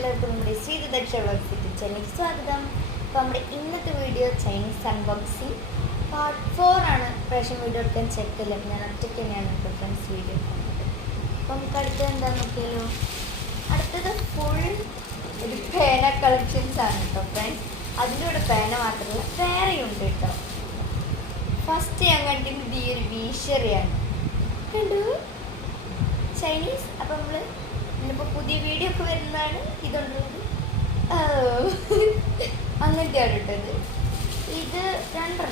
എല്ലാവർക്കും നമ്മുടെ ശ്രീദക്ഷ വ്ളോഗ്സിൻ്റെ ചാനലിലേക്ക് സ്വാഗതം. അപ്പോൾ നമ്മുടെ ഇന്നത്തെ വീഡിയോ ചൈനീസ് അൺബോക്സിങ് പാർട്ട് 4 ആണ്. പ്രാവശ്യം വീഡിയോ എടുക്കാൻ ചെക്കില്ല, ഞാൻ ഒറ്റയ്ക്ക് തന്നെയാണ് ഇപ്പോൾ ഫ്രണ്ട്സ് വീഡിയോ എടുക്കുന്നത്. അപ്പോൾ നമുക്ക് അടുത്തത് എന്താണെന്ന് നോക്കിയാലോ. അടുത്തത് ഫുൾ ഒരു പേന കളക്ഷൻസ് ആണ് കേട്ടോ ഫ്രണ്ട്സ്. അതിൻ്റെ കൂടെ പേന മാത്രമല്ല വേറെയുണ്ട് കേട്ടോ. ഫസ്റ്റ് ഞാൻ കണ്ടിരുന്നത് ഈ ഒരു വീശറിയാണ്, കണ്ടു ചൈനീസ്. അപ്പം നമ്മൾ ഇന്നിപ്പോൾ പുതിയ വീഡിയോ ഒക്കെ വരുന്നതാണ് ഇതുള്ളത്. അങ്ങനത്തെയാണ് ഇട്ടത്. ഇത് 2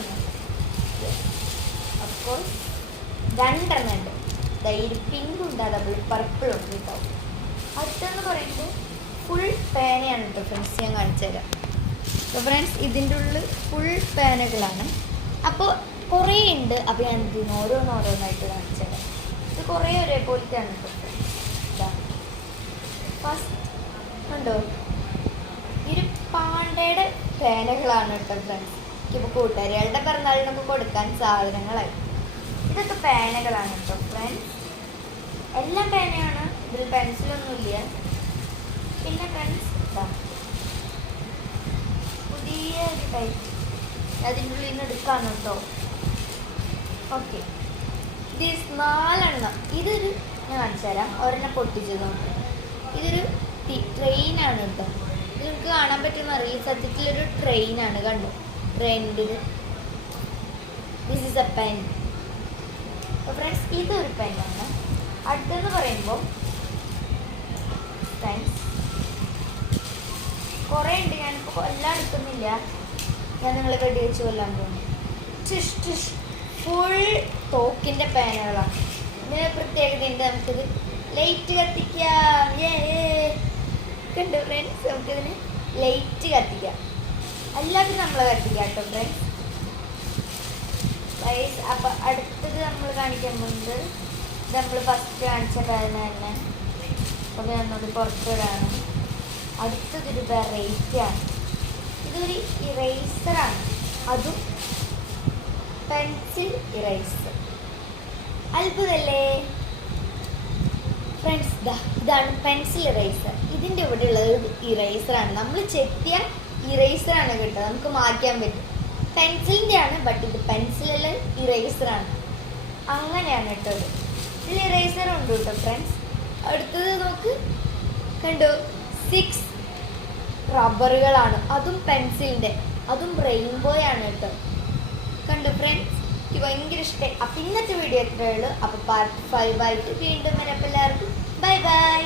അഫ്കോഴ്സ് 2 ഉണ്ട്. ഒരു പിങ്ക് ഉണ്ട്, അതേപോലെ പർപ്പിൾ ഉണ്ട് കേട്ടോ. അടുത്തെന്ന് പറയുമ്പോൾ ഫുൾ പേനയാണ് കേട്ടോ ഫ്രണ്ട്സ്. ഞാൻ കാണിച്ചു തരാം. അപ്പോൾ ഫ്രണ്ട്സ് ഇതിൻ്റെ ഉള്ളിൽ ഫുൾ പേനകളാണ്. അപ്പോൾ കുറേ ഉണ്ട്. അപ്പോൾ ഞാൻ ഇതിന് ഓരോന്നായിട്ട് കാണിച്ചു തരാം. ഇത് കുറേ ഒരേപോലത്തെയാണ് കേട്ടോ. ഫസ്റ്റ് കണ്ടോ, ഈ ഒരു പാണ്ടയുടെ പേനകളാണ് കേട്ടോ ഫ്രണ്ട്സ്. ഇപ്പോൾ കൂട്ടുകാരികളുടെ പിറന്നാളിനൊക്കെ കൊടുക്കാൻ സാധനങ്ങളായി. ഇതൊക്കെ പേനകളാണ് കേട്ടോ ഫ്രണ്ട്സ്. എല്ലാം പേനയാണ്, ഇതിൽ പെൻസിലൊന്നുമില്ല. പിന്നെ ഫ്രണ്ട്സ് പുതിയ ഒരു ടൈപ്പ് അതിൻ്റെ ഉള്ളിൽ നിന്ന് എടുക്കാണ് കേട്ടോ. ഓക്കെ, ഇത് 4 ഇതൊരു ഞാൻ കാണിച്ചു തരാം. ഒരെണ്ണം പൊട്ടിച്ചത് നോക്കാം. ഇതൊരു ട്രെയിനാണ് കേട്ടോ. ഇത് നിങ്ങൾക്ക് കാണാൻ പറ്റുമെന്ന് അറിയാം. സത്യത്തിലൊരു ട്രെയിനാണ്, കണ്ടോ ട്രെയിനിൻ്റെ. This is A pen. അപ്പോൾ ഫ്രണ്ട്സ് ഇതൊരു പെന്നാണ്. അടുത്തെന്ന് പറയുമ്പോൾ ഫ്രണ്ട്സ് കുറേ ഉണ്ട്. ഞാനിപ്പോൾ എല്ലാം എടുക്കുന്നില്ല, ഞാൻ നിങ്ങളെ വെടി വെച്ച് കൊല്ലാൻ തോന്നുന്നു. ഫുൾ തോക്കിൻ്റെ പേനകളാണ്. ഇതിന് പ്രത്യേകതയുണ്ട്, നമുക്കിത് ലൈറ്റ് കത്തിക്കാം. കണ്ടോ ഫ്രണ്ട്സ്, നമുക്കിതിന് ലൈറ്റ് കത്തിക്കാം. എല്ലാത്തിനും നമ്മൾ കത്തിക്കാം കേട്ടോ ഫ്രണ്ട്സ്. അപ്പം അടുത്തത് നമ്മൾ കാണിക്കാൻ പോകുന്നത് ഇത് നമ്മൾ ഫസ്റ്റ് കാണിച്ച പേന തന്നെ. അപ്പോൾ ഞാനത് പുറത്തിടാണ്. അടുത്തതൊരു വെറൈറ്റിയാണ്. ഇതൊരു ഇറേസറാണ്, അതും പെൻസിൽ ഇറേസർ. അത്ഭുതമല്ലേ ഫ്രണ്ട്സ്. ഇതാണ് പെൻസിൽ ഇറേസർ. ഇതിൻ്റെ ഇവിടെ ഉള്ളത് ഇറേസറാണ്. നമ്മൾ ചെത്തിയ ഇറേസറാണ് കേട്ടോ, നമുക്ക് മാറ്റാൻ പറ്റും. പെൻസിലിൻ്റെ ആണ്, ബട്ട് ഇത് പെൻസിലല്ല ഇറേസറാണ്. അങ്ങനെയാണ് കേട്ടോ. ഇതിൽ ഇറേസർ ഉണ്ട് കേട്ടോ ഫ്രണ്ട്സ്. അടുത്തത് നോക്ക്, കണ്ടോ 6 റബ്ബറുകളാണ്, അതും പെൻസിലിൻ്റെ, അതും റെയിൻബോയാണ് കേട്ടോ. കണ്ടോ ഫ്രണ്ട്സ്, എനിക്ക് ഭയങ്കര ഇഷ്ടമായി. അപ്പം ഇന്നത്തെ വീഡിയോ എത്രയേ ഉള്ളൂ. അപ്പോൾ പാർട്ട് 5 ആയിട്ട് വീണ്ടും വരാം. എല്ലാവർക്കും ബൈ ബൈ.